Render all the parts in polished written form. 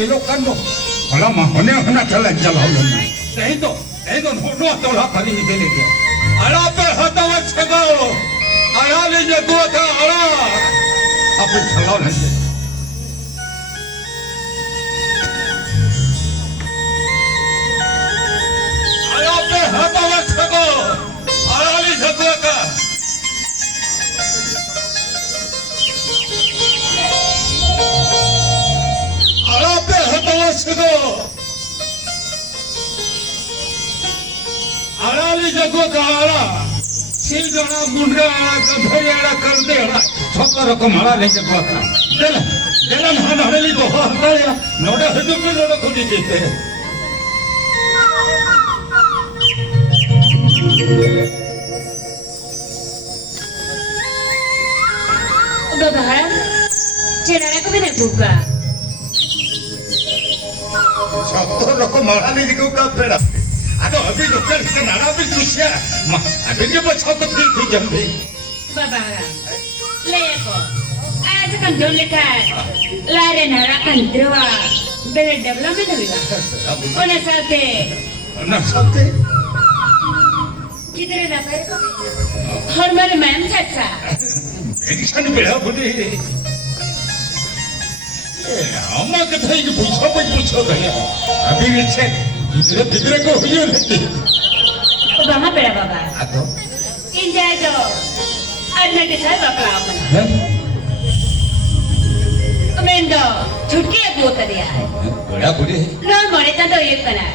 ngilokan mo. Wala mahone na talang jalaw na. Dahito no tola kali ni gele ke. Ala pe hatawat sagao. Ala le je ko ta ala. Apu jalaw na. Ala pe hatawat sagao. Ala le je ko ta. Ala pe hatawat sagao. आराली जगह का आरा सिल जाना मुंडा आरा कभी आरा कर दे आरा छोटा रकम आरा ले जगह का देला ना हमारे तो होता है नोड़ा हिंदू भी नोड़ा खुदी देते उधर बाहर चेहरा को भी नहीं भूखा छोटा रकम आरा ले जगह का पेड़ा अरे अभी लोकल से नारा भी तुझे अभी के बच्चों को फिर थी जल्दी बाबा ले को आज kan jom lekat lare nara kan dewa bere development hoga ona salte किधर ना पर हमारे मैम चाचा एडिशन बेड़ा बुढ़ी अम्मा के भाई के पूछो गया अभी से इधर को हुई नहीं वहाँ पे बाबा आतो इंजॉय तो अन्य के साथ बापला हैं मैं तो छुटकी है बहुत दिया है बड़ा बुढ़ी नो मरे तो ये करना है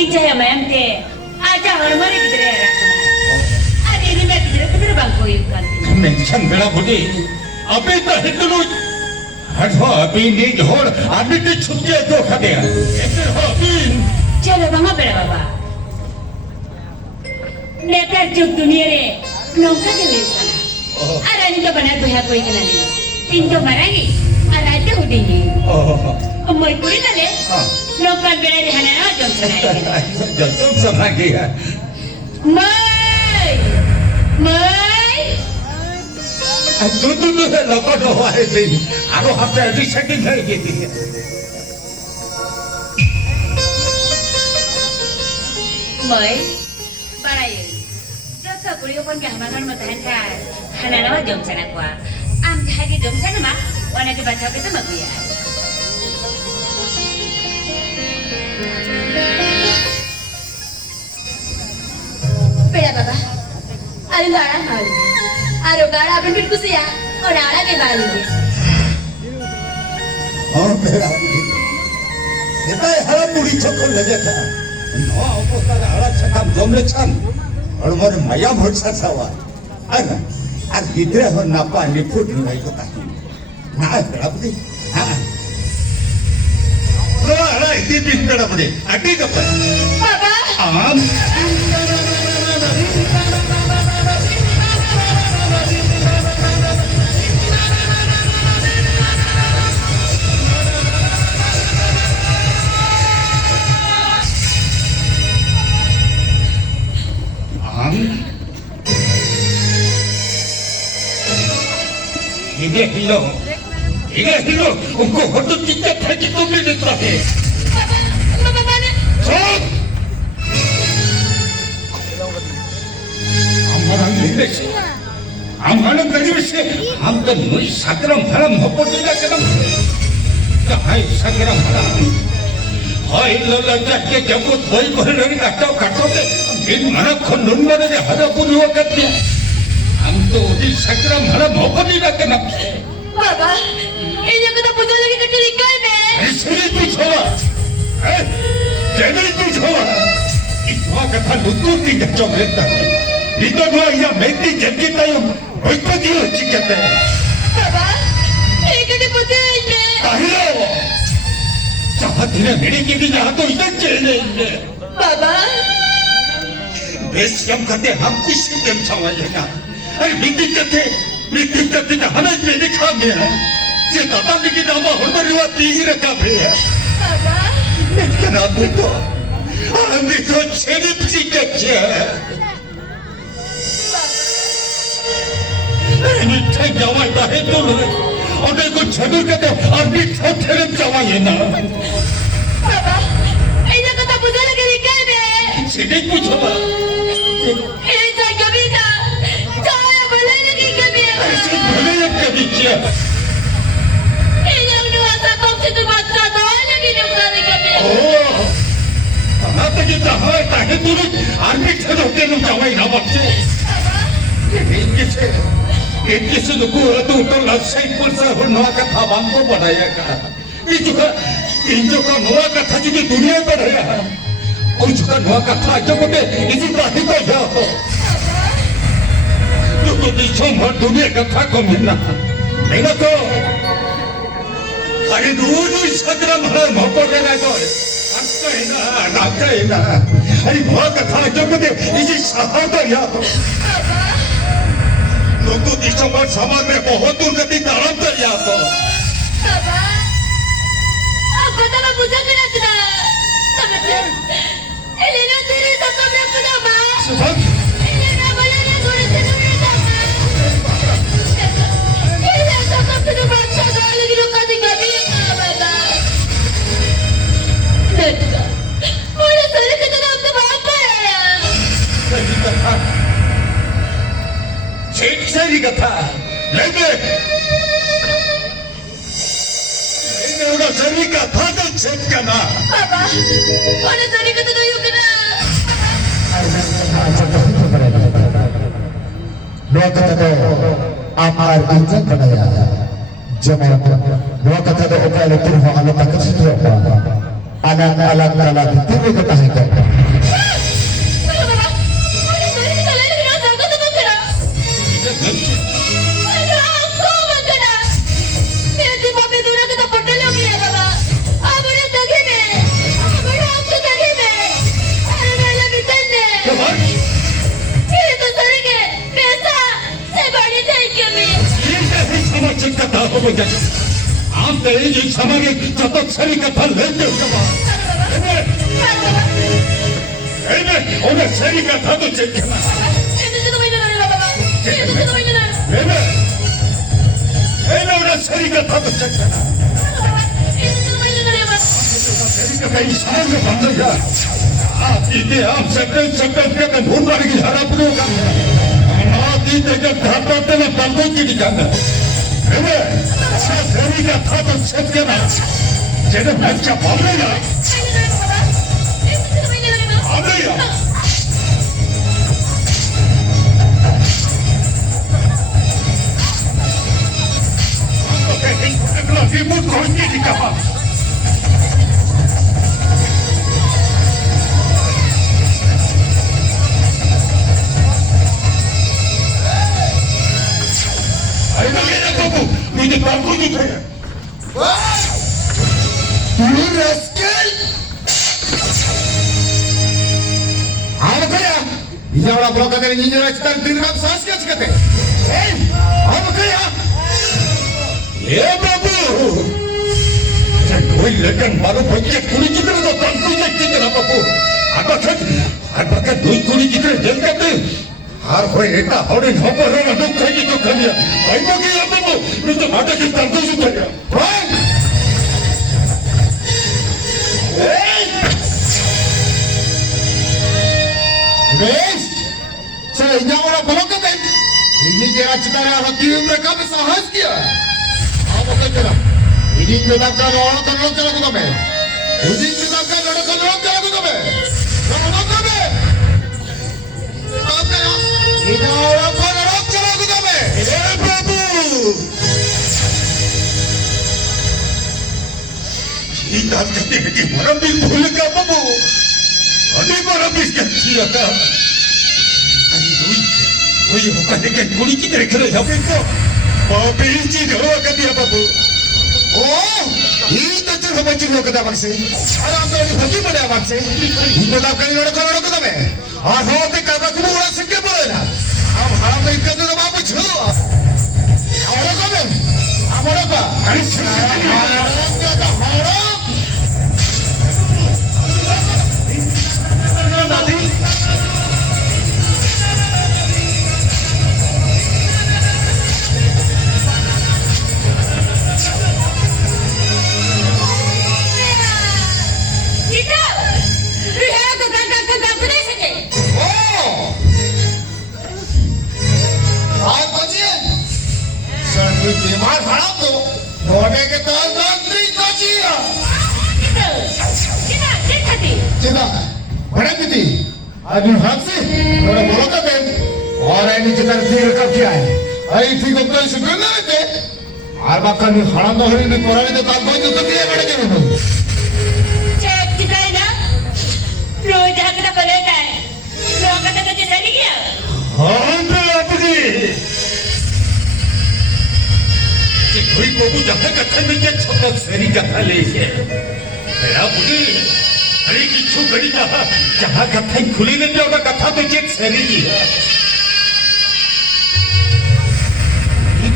इंजॉय मैम के आजा हमारे किधर है रखना अरे इन्हें मैं किधर बांको ये करती मेंशन बड़ा बुढ़ी अभी तो हिंदू हटो अभी नहीं जोड़ अभी तो छुट्टी तो खड़े हैं ऐसे हो अभी चलो वहाँ पे बाबा नेता जुग दुनिया रे नौका के लिए करना अरे नहीं तो बना दुहा कोई करना नहीं तीन तो मरांगी अरे आते उड़ेंगे मैं पूरी ना ले नौका बेड़ा रे हना ना जम सना गया मैं तू है लपट हुआ है दिन आरो हफ्ते अभी सेटिंग है ये दिन मैं पढ़ाई जब सब पूरी अपन के हमारे में तहन का हना ना जम सना को आम जहाँ के जम सना मा वाने के बच्चों के तो मगुया बेड़ा बाबा अरे गाड़ा मार आरो गाड़ा अपन बिल्कुल से और आड़ा के बाल लिए हाँ बेड़ा इतना हरा पूरी चक्कर लगे था नो आपको हरा चक्कर जमले छन और मोरे माया भरसा छवा अरे आज इधर हो ना पानी फुट नहीं तो कहीं ना बेड़ा बुद्धि हाँ नो अरे इतनी बिन बेड़ा बुद्धि अटी कब बाबा आम 이게 힐러 उनको हट चित्ते फेंकी तो भी देता है बाबा ने हमारा गरीब से हम तो नहीं सकरम भरम होपटिला कदम हाय सकरम भरम हाय ललजा के जगत कोई कोई लड़ी काटो के इन मन खंडन में ने हरा पुरुवा करते हम तो उदी सकरम भरम होपटिला कदम बाबा ये जगह तो पूछो लगी कटी निकाल में ऐसे तू छोड़ा जैसे तू छोड़ा इतना कथा लुतू की गच्चों रहता है इतना हुआ या मेरी जल्दी तायम वैपदी हो चिकते बाबा ये कटी पूछो इन्हें काहिला चाहती है मेरी की भी जहाँ तो इधर चलने बाबा बेस हम करते हम कुछ नहीं कर पाएंगे अरे मीटिंग करते ना हमें मेरे खा गया ये दादा लेकिन नाम हमारे वाला तीन रखा भी है बाबा लेकिन आप तो छेड़े पीछे क्या मिठाई जमाता है तो 어디 그 저들께도 안비 터트려 잡아야 나. बाबा ऐसा कथा बुझायला गेली काय बे 세대 부쳐봐. ऐसा कभी था काय बोलायला की कभी ऐसे भले कधीच्या. ऐसा नु आता कोणती तू बात दावायला की नुकसान कभी आता की दहा टाके तुरंत आर्मी ठरवते ना जावाई ना बच्चे. इनके से नुकू तो लक्षाई पुरसा हो नवा कथा बांधो बनाया का. इनका नवा कथा जी दुनिया बनाया. और जो नवा कथा जो बोले इसी बात को जाओ. तो दिशों में दुनिया कथा को मिलना. मेरा तो अरे रोज सदरा मरा मोटर ले रहा तो नाचना अरे नवा कथा जो बोले इसी सहारा या लोगों दिशों में समाज में बहुत दुर्गति दाराम कर या तो बाबा अब कथा ना बुझा के नाचना समझे एलेना तेरे सब कमरे पुजा मां सुबह एलेना बोले ना थोड़े से दूर जाना एलेना सब कमरे तो बात का गाल की रुका दी कभी बाबा लड़का बोले सारे के तो आपका बाप है सही कथा लेकिन उनका सही कथा तो चेक करना बाबा बोले सारे के तो यूं करना dua kata do amar injak banaya jaman dua kata do oka letur ho ala takut situ apa anak alat alat itu kata hika बाबा बोले सारे के तो लेने ना जाकर तो करा आपको मगना मेरे दिमाग में दूर का तो पटल हो गया बाबा अब उन्हें दगे में अब उन्हें आपको दगे में अरे मेरे मित्र ने ये तो सर के पैसा से बड़ी थे कि मैं समझ कथा हो गया आम तेरी जी समझ जब सही कथा लेते हो उन्हें सही कथा तो चेक करना ये तो वही ना बाबा ये तो वही ना उन्हें सही कथा तो चेक करना ये तो वही ना बाबा सही कथा इंसान में बंद गया आप इतने आप सकते के ढूंढ रहे कि हरा पुरो का आप इतने जब धापते ना बंदो की दिखाना सही कथा तो चेक करना जेने बच्चा बोलेगा Ribut kunci di kapal. Ayo lihat aku, ini bangku juga ya. you rascal apa kaya ini orang blokan dari nyinyir kita dirham sahas क्या कहते हैं apa kaya ये बाबू कोई लेकिन मारो बच्चे कुड़ी की तरह तो बंकू देखते ना बाबू हर दुई कुड़ी की तरह जल करते हर कोई इतना हौड़े नौकर है ना दुख खाएगी तो खलिया भाई को क्या बाबू मैं तो माता की तंतु से खलिया भाई Guys, saya ini orang blokan kan ini dia cita hati mereka bersahas dia apa kata ini tetapkan orang kan orang cara kita me ini tetapkan orang kan orang cara kita me orang kami apa ya ini orang kan orang cara kita me बाबू ये दाल करते हैं कि मरम भी भूल का बाबू अरे मरम भी क्या का अरे कोई होगा लेकिन कुड़ी की तरह खड़े हैं इनको बाबी जी घरों का दिया बाबू oh ini tuh sama cuma kata maksud ada apa yang bagi pada maksud ini tetapkan orang kan orang kita me ah kalau kita baku orang sikit boleh lah हम हाथ में इतना तो बाबू छो और कौन हमारा का अरे बड़ा दीदी अभी हाथ से थोड़ा बोलो तो दे और ऐनी चितर तीर कब किया है अरे ठीक होता है शुक्र ना रहते और बाका नहीं खड़ा ना हरी नहीं कोरानी तो ताक कोई तो किए बड़े के नहीं चेक चिताई ना रोज हाकना पड़ेगा है लोग का तो जैसा नहीं किया हाँ तो आपकी ये कोई कोबू जहाँ कथा में क्या छोटा सेरी कथा ले के मेरा बुढ़ी अरे किच्छु कड़ी जहाँ कथा खुली नहीं जाओगा कथा तो ये सेरी की है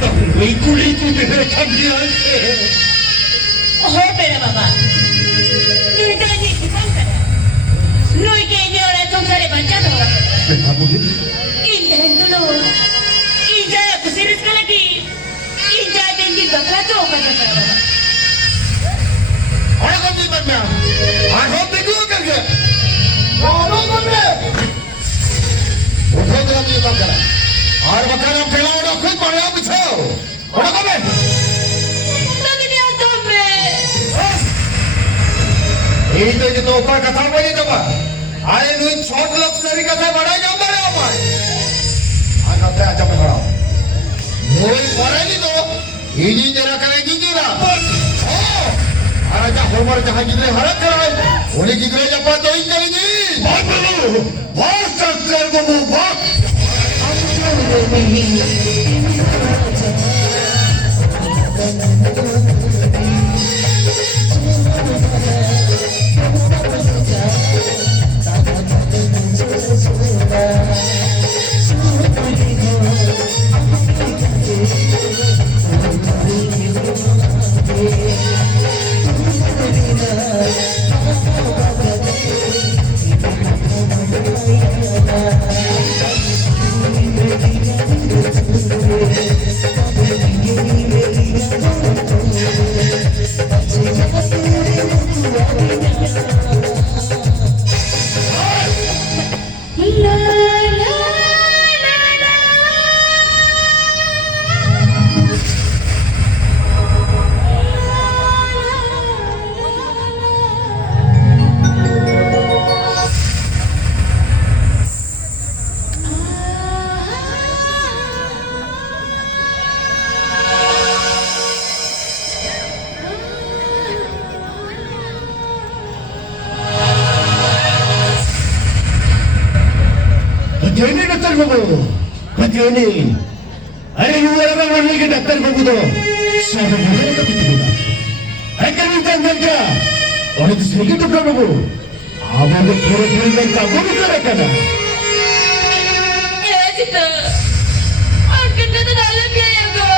वही कुड़ी तू तेरे ठंडी आए हो मेरा बाबा नुई तो नहीं किसान कर नुई के ये और तुम सारे बच्चा तो बेटा बुढ़ी इन दहन तो लो इन जाए कुसीरत का लगी इन जाए दिन की बकरा तो होगा मेरा बाबा और कौन सी बात में आज हम देखो करके और कौन में उठो जरा ये बात करा और बकरा फैलाओ ना खुद बढ़िया बिछाओ और कौन में दुनिया तो में यही तो ये तो ऊपर कथा बनी तो आए नुई छोट लोग सारी कथा बढ़ाई जाओ मेरे ऊपर आज आता है जब बढ़ाओ नोई पढ़ेगी तो इन्हीं जरा करेगी जरा आजा होमर जहाँ गिरे हरक कराए उन्हें गिरे जब तो ही करेगी बहुत बोलो बहुत चलते बाबू बहुत ला ला ला बजाने डॉक्टर बाबू बजाने अरे यू वाला बोलने के डॉक्टर बाबू तो शायद मुझे तो कुछ होगा है कभी तक मिल गया और इस सही डॉक्टर बाबू आप लोग थोड़े थोड़े दिन का वो भी करे करना ये चिता और कितने तो डाल दिया ये को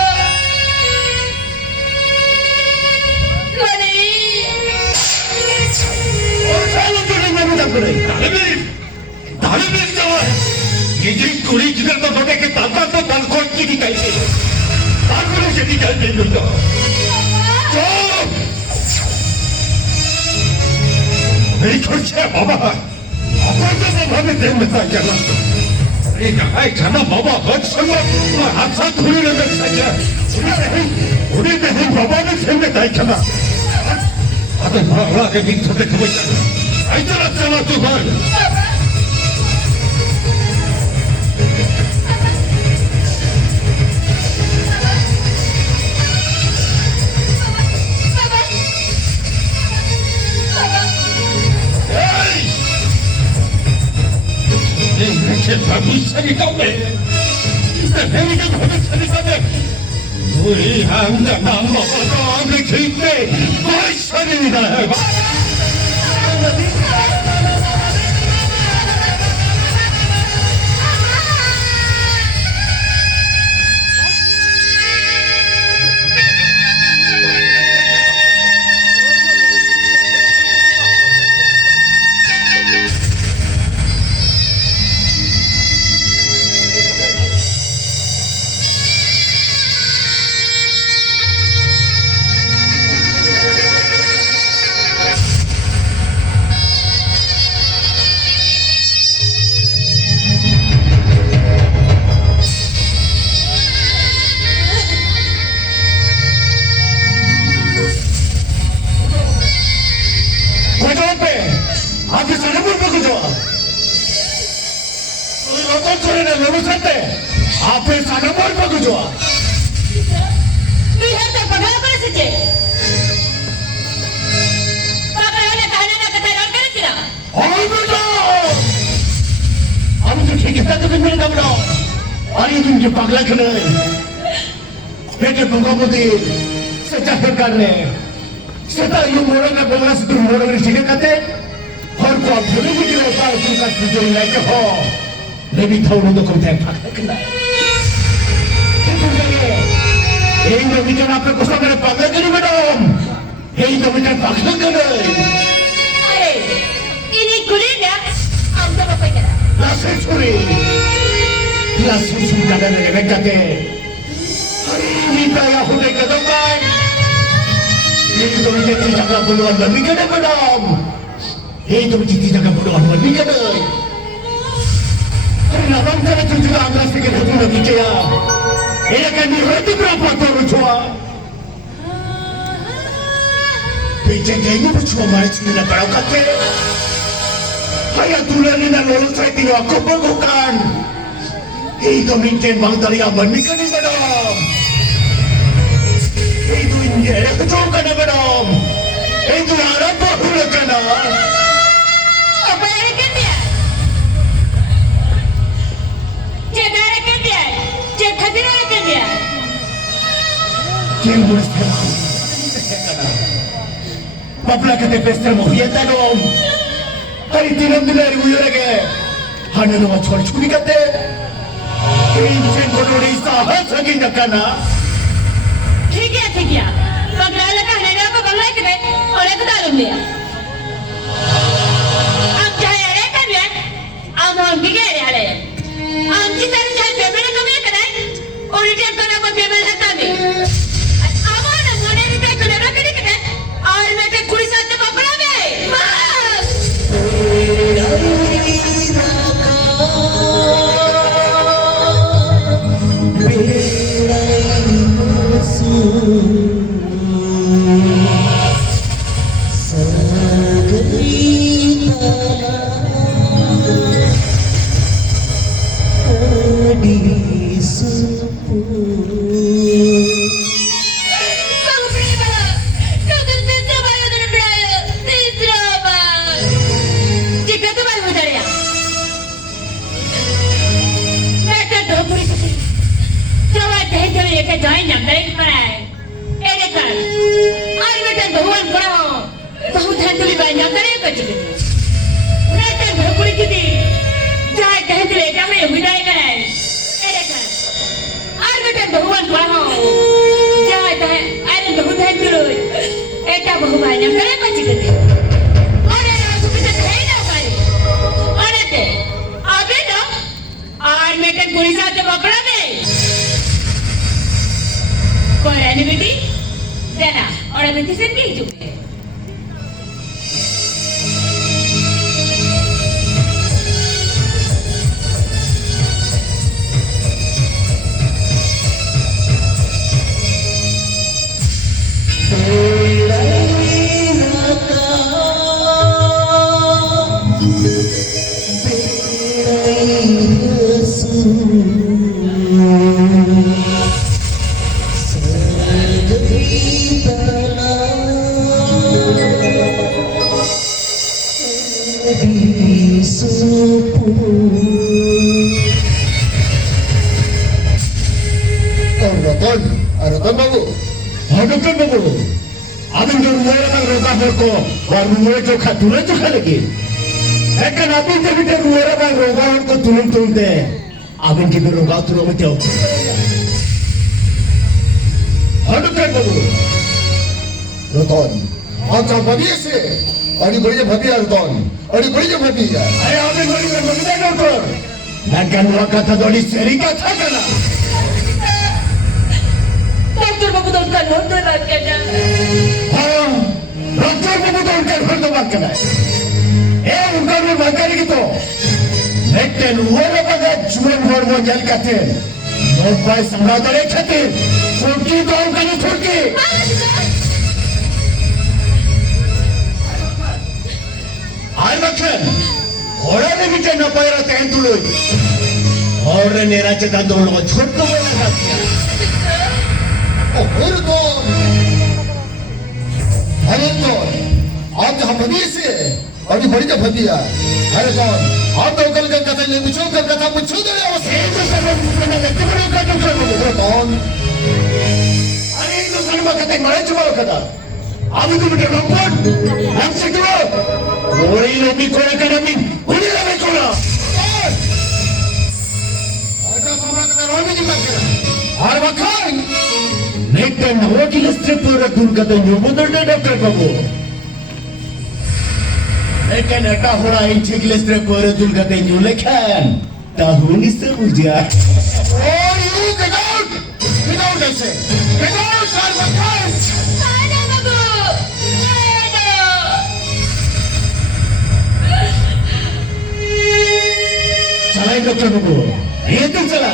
और सालों के लिए मैं डॉक्टर है दारू में जाओ ये जी कुड़ी जिधर तो छोटे के ताता तो तन को की कैसे ताकू ने जल्दी चल दे लो मेरी खोचे बाबा अपन तो बाबा ने देन में था क्या अरे कहाँ खाना बाबा बहुत सुनो और हादसा खुली ने में सजा उन्हें नहीं बाबा ने देन में था क्या अबे मारा के दिन छोटे खबर ऐसा चला तू भाई che famiglia di come ne che come se ne sa 우리 한다 남아도 그 길때 벌써입니다 lulus ate. Apa sana mau bagus jua. Lihat tak bagaimana kau saja. Bagaimana tahanan kata orang kan tidak? Oh betul. Aku tu kita tu kena tahu dah. Hari itu je pagla kena. Kita pengabuti sejak kerana. Seta yung orang na bangla sa orang ni sige kate. Har ko abdul ni kira pa tu ka tu ni ke ho. Lebi thau no ko te pagla kena. Ei no bicara apa ko sa mere pagla kena madam. Ei no bicara pagla kena. Are, ini kuliah am tak apa kena. Lasen suri. Lasen suri jaga ni kate. Hari ini saya hude kedokan. Ini tu menjadi jaga buluan lebih kena madam. Ini tu menjadi jaga buluan lebih kena. Kerana bangsa itu juga ambil sikit hukum lebih kaya. Ia akan dihormati berapa tahun cua. Bicara ini bercuma mari sini nak kalau kata. Ayah tulen ini nak lulus saya tinggal aku bukan. Ini tu mungkin bang tadi aman mikir ni madam. Itu ini betul kan madam? Itu harap bahu kan? Apa yang akan dia? Cik akan dia? Cik khadir akan dia? Quem você Papla kate pester mo hieta nom. Hari tinam dilari uyo lage. Hana no chori churi kate. Inchen kono ni saha sagi nakana. ठीक है बंगला लगा है ना बंगला के में और एक दालूम लिया अब चाहे अरे कर लिया अब हम भी गए यारे हम जितना चाहे पेमेंट कमी कराए और रिटर्न करना को पेमेंट हटा दे अब ना मोने रिटर्न करना ना करी करे और मैं के कुड़ी साथ में पकड़ा में Kau beri bala, kau kan tetra bala dengan beraya, tetra bala. Jika tu bala muda ya, mereka tu puri tu. Jawab deh tu ye ke join jam dari mana? Ini kan, आज mereka bahuan kurang, bahu thantu li banyak dari kerja. Mereka berpuri kita, jawab deh tu ye jam yang muda ini kan. Ini kan, आज mereka bahuan kurang. Ada bahu thantu li, eta bahu banyak dari kerja. Orang yang suka terhei nak kali, orang tu, abe tu, आज mereka polis ada bakra ni. Orang ni beti, dana, orang beti sendiri juga. Arotan babu. Arotan babu. Abang jo rumah orang roka berko, war rumah jo khatuna lagi. Ekan abang jo kita rumah orang roka berko turun deh. Abang kita roka turun macam. Arotan babu. Rotan. Macam babi se. Adi beri babi Arotan. Adi beri babi. Ayah abang beri babi dah Rotan. Nakkan wakata doli seri kata kana. Doktor membutuhkan doktor rakyatnya. Doktor membutuhkan doktor rakyatnya. Bukan membutuhkan itu. Nekten uara pada jual hormon jal katen. Nopai sangatare katen. Turki tahu kan Turki. Ay bakın. Orang ni kita nak bayar tehen dulu. और नेराचे दादों लोग छोटो बोला जाती है Perdón. Perdón. आप जहाँ भवी से और ये बड़ी जगह भवी है Perdón. आप तो कल कथा ले मुझे कल कथा मुझे दे रहे हो एक तो सब मैंने लगते बड़े का जो कर बोलो Perdón. अरे इन लोगों ने मकते मरे चुका कदा अभी तो बेटे रोपड़ हम से क्यों और ये लोग भी कोड़ा करना भी उन्हें लगे कोड़ा ऐसा सामना करना रोने की बात है और बखान नेक्स्ट नवा की लिस्ट पर दूर का तो न्यू बदल दे डॉक्टर बाबू लेकिन ऐसा हो रहा है इन चेक लिस्ट पर दूर का तो न्यू लेकिन ताहुनी से मुझे Oh, you get out! Get out, I say! Get out, sir, बखान! Ada babu. Ada. चला डॉक्टर बाबू ये तो चला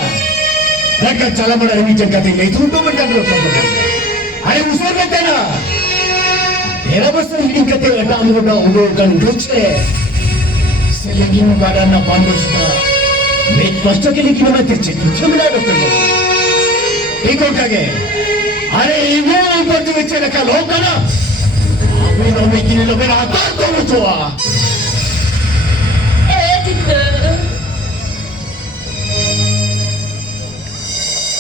लेकिन चला बड़ा इन्हीं जगह पे नहीं तो बंदा डॉक्टर बाबू अरे उसने कहते ना तेरा बस हिडिंग कहते हैं काम होगा उन्होंने कन ढूंढे से लेकिन बारा ना पांडुस का मैं कष्ट के लिए कि मैं तेरे कुछ मिला डॉक्टर बाबू एक और कहे अरे इन्हें ऊपर जो बेचारे का लोग ना अभी लोग में किन्हीं लोग मेरा हाथ तो मुझे